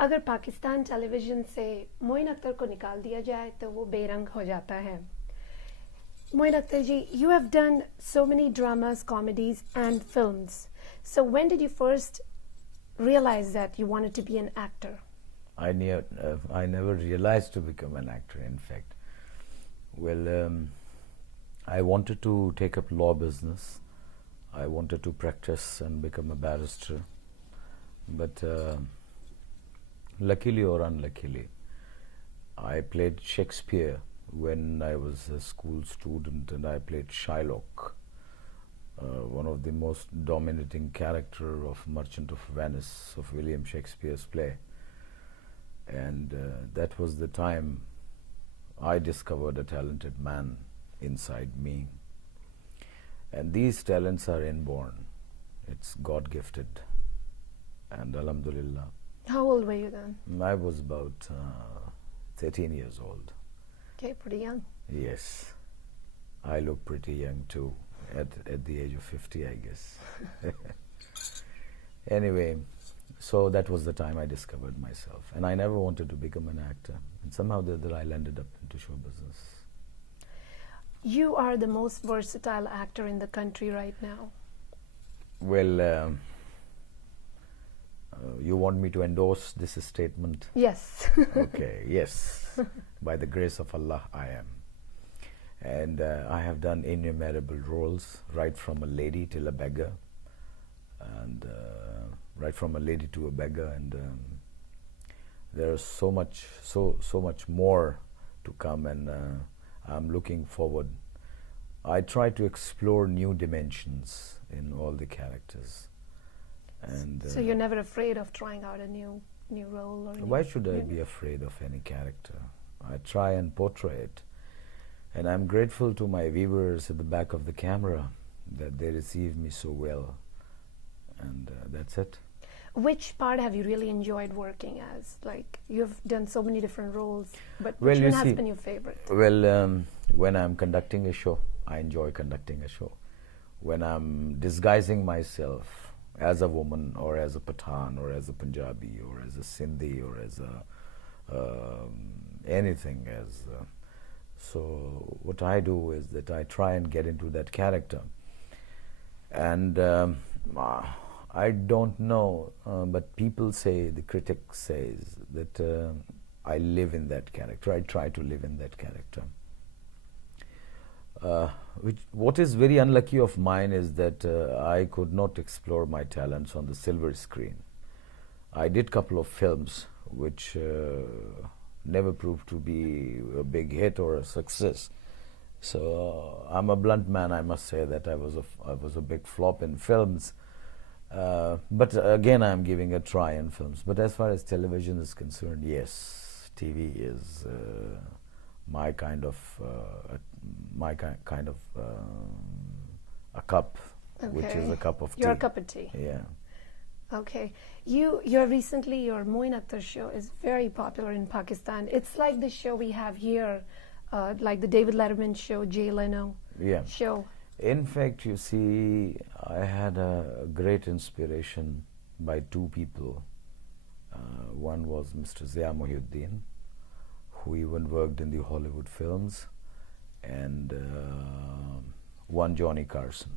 अगर पाकिस्तान टेलीविजन से मोइन अख्तर को निकाल दिया जाए तो वो बेरंग हो जाता है. Moin Akhtar ji, you have done so many dramas, comedies and films. So when did you first realize that you wanted to be an actor? I never realized to become an actor, in fact. Well, I wanted to take up law business. I wanted to practice and become a barrister. But luckily or unluckily, I played Shakespeare when I was a school student, and I played Shylock, one of the most dominating character of Merchant of Venice of William Shakespeare's play. And that was the time I discovered a talented man inside me. And these talents are inborn. It's God-gifted. And alhamdulillah. How old were you then? I was about 13 years old. Okay, pretty young. Yes. I look pretty young too, at the age of 50, I guess. Anyway, so that was the time I discovered myself. And I never wanted to become an actor. And somehow I landed up into show business. You are the most versatile actor in the country right now. Well, you want me to endorse this statement? Yes. Okay, yes. By the grace of Allah, I am. And I have done innumerable roles, right from a lady till a beggar, and right from a lady to a beggar, and there is so much more to come, and I'm looking forward. I try to explore new dimensions in all the characters. And so you're never afraid of trying out a new role? Or why should I be afraid of any character? I try and portray it. And I'm grateful to my viewers at the back of the camera that they receive me so well. And that's it. Which part have you really enjoyed working as? Like, you've done so many different roles, but Well, which you one has see, been your favorite? Well, when I'm conducting a show, I enjoy conducting a show. When I'm disguising myself as a woman, or as a Pathan, or as a Punjabi, or as a Sindhi, or as a anything. So what I do is that I try and get into that character. And I don't know, but people say, the critic says that I live in that character. I try to live in that character. What is very unlucky of mine is that I could not explore my talents on the silver screen. I did a couple of films which never proved to be a big hit or a success. So I'm a blunt man, I must say that I was a big flop in films. But again, I'm giving a try in films. But as far as television is concerned, yes, TV is my kind of a cup, which is a cup of tea. Your cup of tea. Yeah. Okay. Your Moin Akhtar show is very popular in Pakistan. It's like the show we have here, like the David Letterman show, Jay Leno show. In fact, you see, I had a great inspiration by two people. One was Mr. Zia Mohyuddin, who even worked in the Hollywood films, and one Johnny Carson.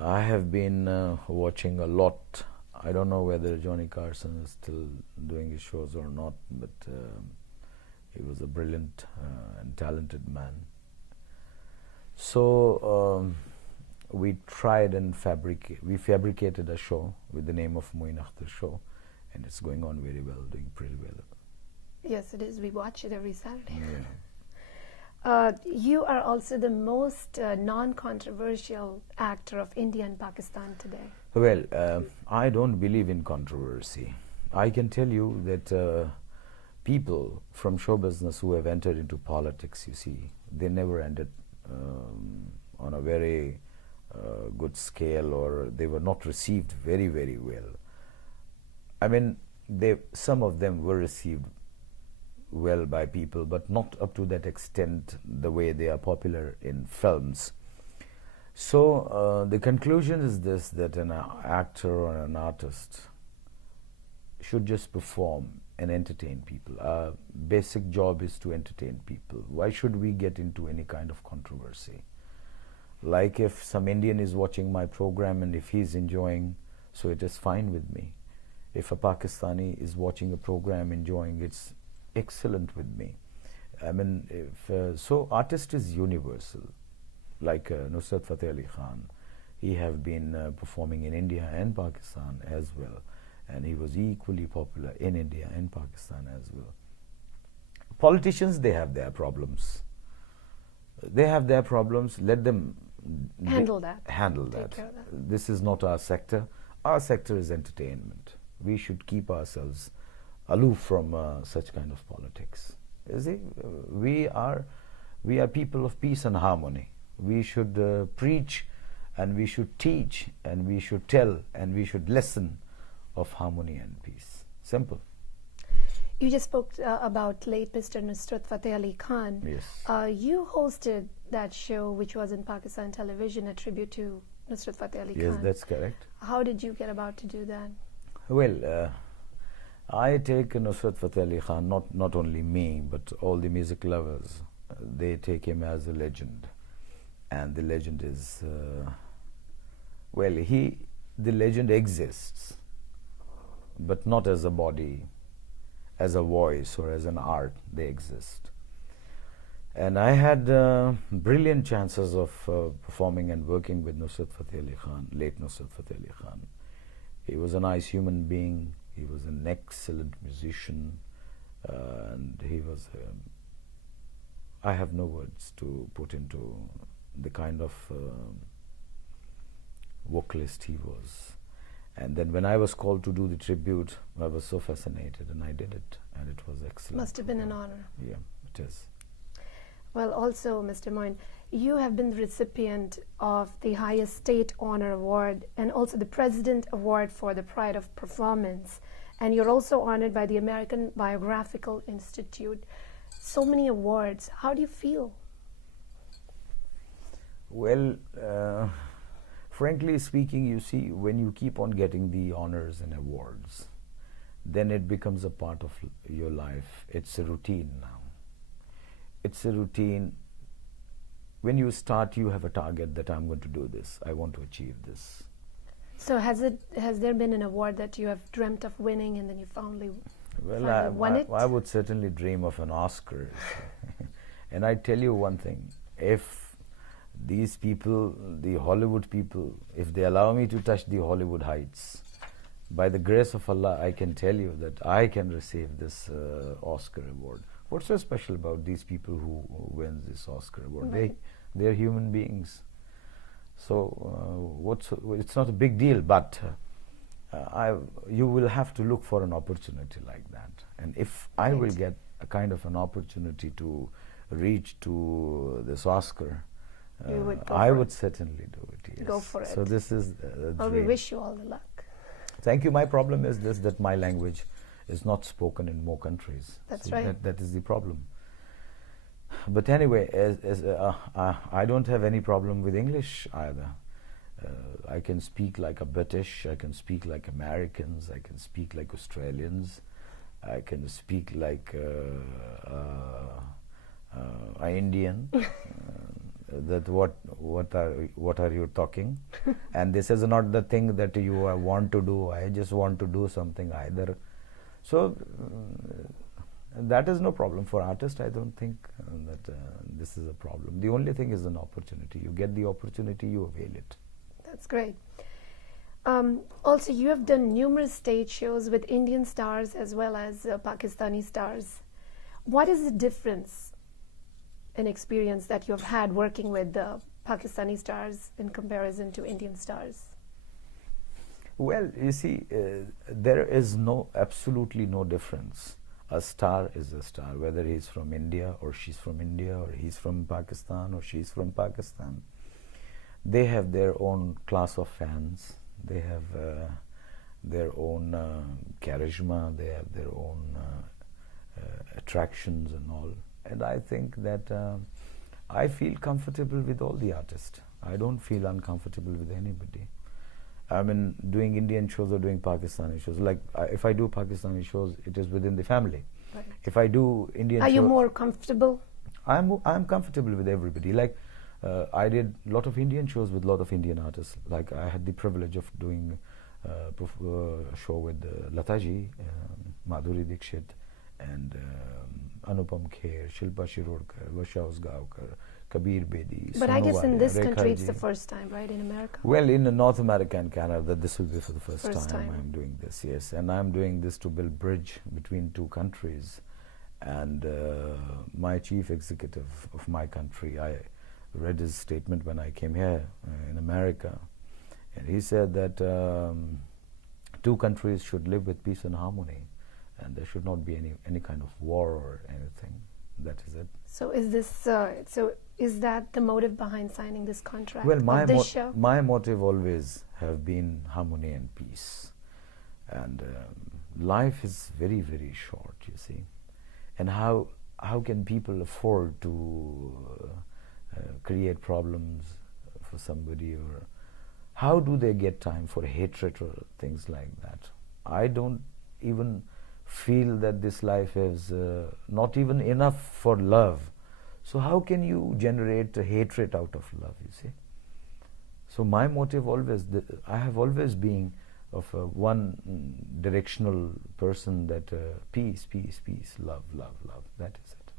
I have been watching a lot. I don't know whether Johnny Carson is still doing his shows or not, but he was a brilliant and talented man. So we tried and fabricated a show with the name of Moin Akhtar Show, and it's going on very well, doing pretty well. Yes, it is. We watch it every Saturday. Yeah. You are also the most non-controversial actor of India and Pakistan today. Well, I don't believe in controversy. I can tell you that people from show business who have entered into politics, you see, they never ended on a very good scale, or they were not received very, very well. I mean, some of them were received well by people, but not up to that extent the way they are popular in films. So the conclusion is this, that an actor or an artist should just perform and entertain people. Our basic job is to entertain people. Why should we get into any kind of controversy? Like if some Indian is watching my program and if he's enjoying, so it is fine with me. If a Pakistani is watching a program enjoying, it's excellent with me. I mean, so artist is universal. Like Nusrat Fateh Ali Khan, he have been performing in India and Pakistan as well, and he was equally popular in India and Pakistan as well. Politicians, they have their problems. They have their problems. Let them handle that. Take care of that. This is not our sector. Our sector is entertainment. We should keep ourselves aloof from such kind of politics. You see, we are people of peace and harmony. We should preach, and we should teach, and we should tell, and we should listen of harmony and peace. Simple. You just spoke about late Mr. Nusrat Fateh Ali Khan. Yes. You hosted that show, which was in Pakistan television, a tribute to Nusrat Fateh Ali Khan. Yes, that's correct. How did you get about to do that? Well, I take Nusrat Fateh Ali Khan, not only me, but all the music lovers. They take him as a legend. And the legend is, the legend exists, but not as a body, as a voice or as an art. They exist. And I had brilliant chances of performing and working with Nusrat Fateh Ali Khan, late Nusrat Fateh Ali Khan. He was a nice human being. He was an excellent musician, and he was. I have no words to put into the kind of vocalist he was. And then when I was called to do the tribute, I was so fascinated, and I did it, and it was excellent. Must have been an honor. Yeah, it is. Well, also, Mr. Moin, you have been the recipient of the highest state honor award and also the President Award for the Pride of Performance. And you're also honored by the American Biographical Institute. So many awards. How do you feel? Well, frankly speaking, you see, when you keep on getting the honors and awards, then it becomes a part of your life. It's a routine now. It's a routine. When you start, you have a target that I'm going to do this. I want to achieve this. So has there been an award that you have dreamt of winning and then you finally won it? I would certainly dream of an Oscar. And I tell you one thing, if these people, the Hollywood people, if they allow me to touch the Hollywood heights, by the grace of Allah, I can tell you that I can receive this Oscar award. What's so special about these people who win this Oscar award? Right. They're human beings. So it's not a big deal, but you will have to look for an opportunity like that. And if I will get a kind of an opportunity to reach to this Oscar, I would certainly do it. Yes. Go for it. So this is well, we wish you all the luck. Thank you. My problem is this, that my language is not spoken in more countries. That's so right. That is the problem. But anyway, I don't have any problem with English either. I can speak like a British, I can speak like Americans, I can speak like Australians, I can speak like an Indian. That what are you talking? And this is not the thing that you want to do. I just want to do something either. So that is no problem for artists. I don't think that this is a problem. The only thing is an opportunity. You get the opportunity, you avail it. That's great. Also, you have done numerous stage shows with Indian stars as well as Pakistani stars. What is the difference in experience that you have had working with the Pakistani stars in comparison to Indian stars? Well, you see, there is absolutely no difference. A star is a star, whether he's from India or she's from India or he's from Pakistan or she's from Pakistan. They have their own class of fans. They have their own charisma. They have their own attractions and all. And I think that I feel comfortable with all the artists. I don't feel uncomfortable with anybody. I mean, doing Indian shows or doing Pakistani shows. Like, if I do Pakistani shows, it is within the family. Right. If I do Indian shows... Are you more comfortable? I'm comfortable with everybody. Like, I did a lot of Indian shows with a lot of Indian artists. Like, I had the privilege of doing a show with Lataji, Madhuri Dixit, and Anupam Kher, Shilpa Shirorkar, Vasha Usgaonkar, Kabir Bedi. But I guess in this country it's Rekha the ji. first time, right, in America? Well, in North America and Canada, this will be for the first First time time. I'm doing this, yes. And I'm doing this to build bridge between two countries. And my chief executive of my country, I read his statement when I came here in America. And he said that two countries should live with peace and harmony. And there should not be any kind of war or anything. That is it. So is this is that the motive behind signing this contract? Well, of this show? my motive always have been harmony and peace. And life is very, very short, you see. And how can people afford to create problems for somebody, or how do they get time for hatred or things like that? I don't even feel that this life is not even enough for love. So how can you generate a hatred out of love, you see? So my motive always, I have always been of a one directional person, that peace, peace, peace, love, love, love. That is it.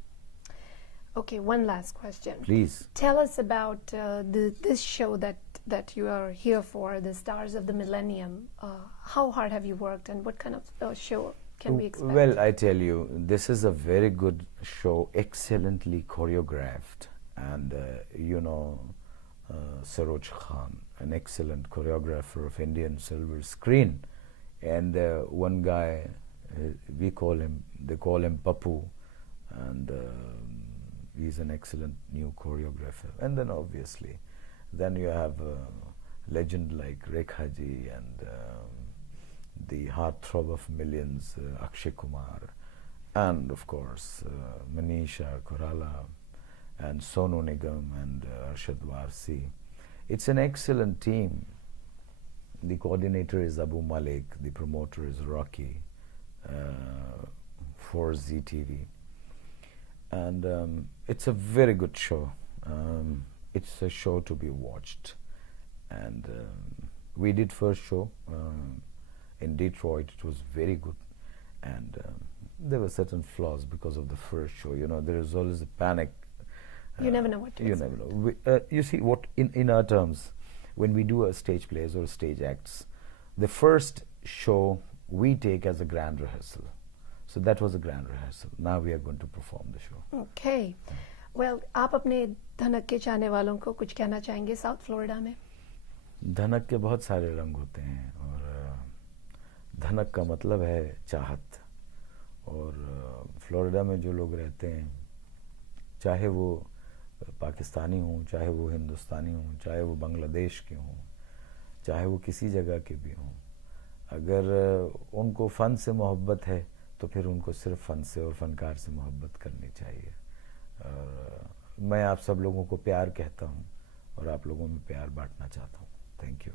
Okay, one last question. Please. Tell us about this show that you are here for, the Stars of the Millennium. How hard have you worked, and what kind of show can we expect? Well, I tell you, this is a very good show, excellently choreographed, and Saroj Khan, an excellent choreographer of Indian silver screen, and one guy, they call him Papu, and he's an excellent new choreographer. And then obviously, then you have a legend like Rekha ji, and the heartthrob of millions, Akshay Kumar, and of course Manisha Koirala, and Sonu Nigam, and Arshad Warsi. It's an excellent team. The coordinator is Abu Malik, the promoter is Rocky for ZTV. And it's a very good show. It's a show to be watched. And we did first show in Detroit. It was very good. And there were certain flaws because of the first show. You know, there is always a panic. You never know what to expect. You never know. You see, what in our terms, when we do a stage plays or stage acts, the first show we take as a grand rehearsal. So that was a grand rehearsal. Now we are going to perform the show. Okay. Well, आप अपने धनक के चाहने वालों को कुछ कहना चाहेंगे साउथ फ्लोरिडा में? धनक के बहुत सारे रंग होते हैं, और धनक का मतलब है चाहत. और फ्लोरिडा में जो लोग रहते हैं, चाहे वो पाकिस्तानी हों, चाहे वो हिंदुस्तानी हों, चाहे वो बांग्लादेश के हों, चाहे वो किसी जगह के भी हों, अगर उनको फ़न से मोहब्बत है तो फिर उनको सिर्फ फ़न से और फ़नकार से मोहब्बत करनी चाहिए. और मैं आप सब लोगों को प्यार कहता हूँ और आप लोगों में प्यार बांटना चाहता हूँ. Thank you.